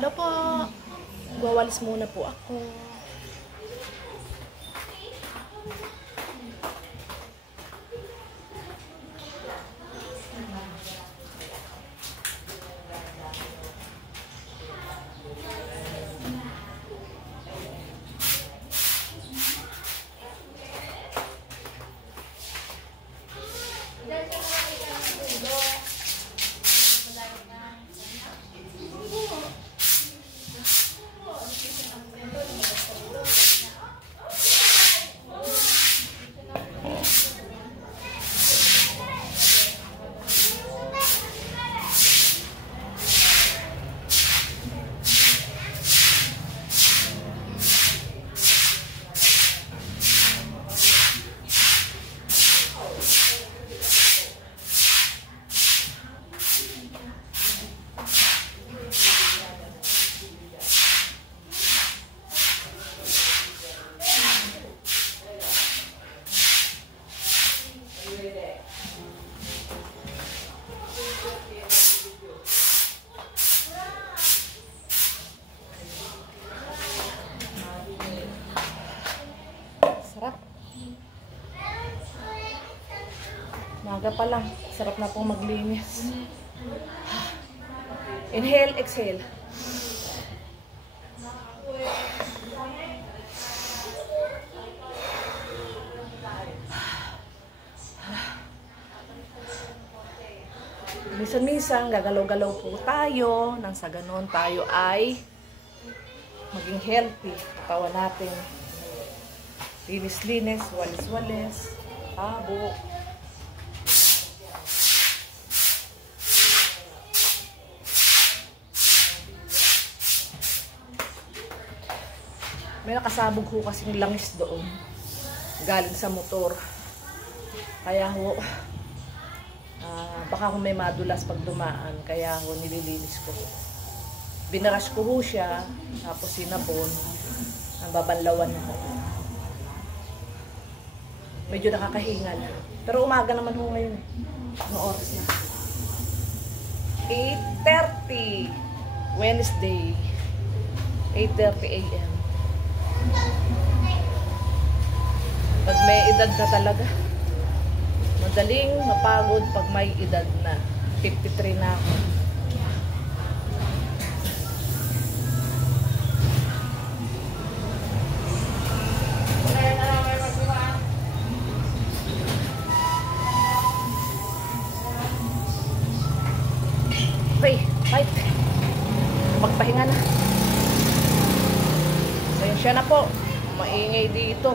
Hello po. Gawalis muna po ako. Maga pa lang. Sarap na pong maglinis. Inhale, exhale. Minsan-minsan, gagalaw-galaw po tayo. Nang sa ganun tayo ay maging healthy. Katawan natin. Linis-linis, walis-walis, tabo. May nakasabog ho kasing langis doon. Galing sa motor. Kaya ho, baka kung may madulas pag dumaan. Kaya ho, nililinis ko. Binaras ko ho siya. Tapos sinabon. Ang babanlawan ho. Medyo nakakahingal. Pero umaga naman ho ngayon. Ano oras na? 8:30. Wednesday. 8:30 AM. Pag may edad na talaga, madaling mapagod pag may edad na. 53 na ako. Okay, fight. Magpahinga na. Siya na po, maingay dito.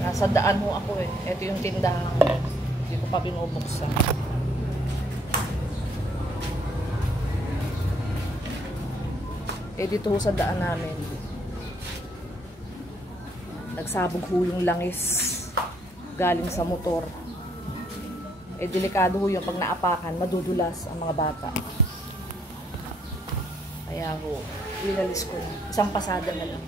Nasa daan ho ako eh. Ito yung tindahan. Hindi ko pa binubuksan. Dito ho sa daan namin. Nagsabog ho yung langis. Galing sa motor. Delikado ho yung pag naapakan, madudulas ang mga bata. Kaya ho, ilalis ko na. Isang pasada na lang.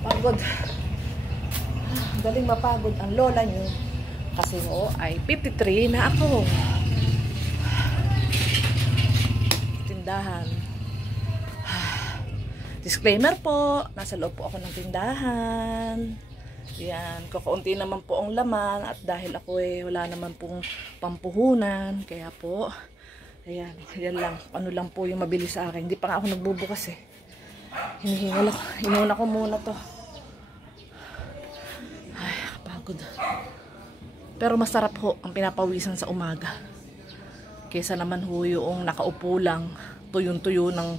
Pagod. Daling mapagod ang lola nyo. Kasi mo ay 53 na ako. Tindahan. Disclaimer po. Nasa loob po ako ng tindahan. Yan. Kakaunti naman po ang laman. At dahil ako wala naman pong pampuhunan. Kaya po, ayan. Yan lang. Ano lang po yung mabili sa akin. Hindi pa nga ako nagbubukas eh. Hinihingal ako. Inuna ko muna to. Ay, kapagod. Pero masarap ho ang pinapawisan sa umaga. Kesa naman ho yung nakaupo lang, tuyong-tuyo ng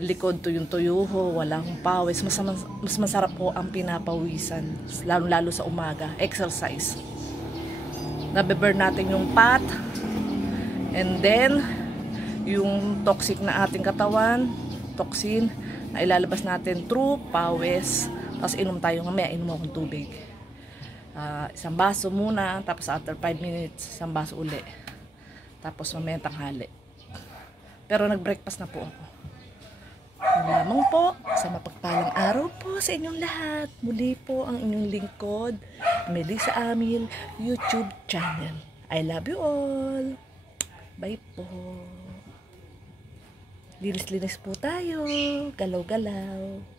likod, tuyong-tuyo ho, walang pawis. Mas masarap po ang pinapawisan, lalo-lalo sa umaga, exercise. Nabe-burn natin yung fat, and then yung toxic na ating katawan, toxin, na ilalabas natin through pawis. Tapos inom tayo, mamaya inom akong tubig. Isang baso muna, tapos after 5 minutes, isang baso uli. Tapos mamaya tanghali. Pero nag-breakfast na po ako. Yun lamang po, sa mapagpalang araw po sa inyong lahat. Muli po ang inyong lingkod, Melissa Amil YouTube channel. I love you all. Bye po. Linis-linis po tayo. Galaw-galaw.